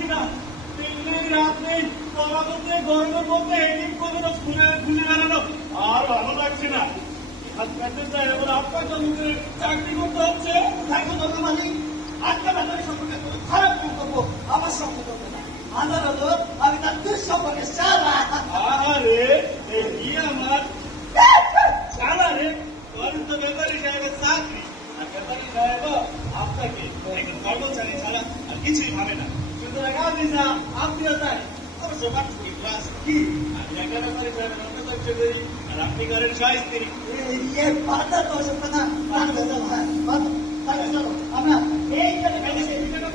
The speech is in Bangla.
পাচ্ছি না। দিন নেই রাত নেই, পড়া করতে গরমের মধ্যে এডিট করে ঘুরে ঘুরে বেড়ানো আর ভালো লাগছে না। হাত কাটতে চাই এবার আপনার জমিতে চাকরি করতে হচ্ছে। থাকো তো মালিক, আজকে ব্যাপারে সম্পর্কে খারাপ মন্তব্য আমার সঙ্গে করবে না। আমার হলো আমি তার দুঃসম্পর্কে সারা। আরে এই আমার জানা রে, বরং তো ব্যাপারী সাহেবের চাকরি, আর ব্যাপারী সাহেব আপনাকে একজন কর্মচারী ছাড়া আর কিছুই ভাবে না। সুতরাং আপনি যা, আপনিও তাই। অবশ্য বাকি ক্লাস কি, আমি একটা ব্যাপারী সাহেবের অন্তর্দক্ষ করি আর আপনি করেন শাস্তি। এই বাধা তো আসবে না, বাধা তো হয় বাধা। তাহলে চলো আমরা এইখানে এইখানে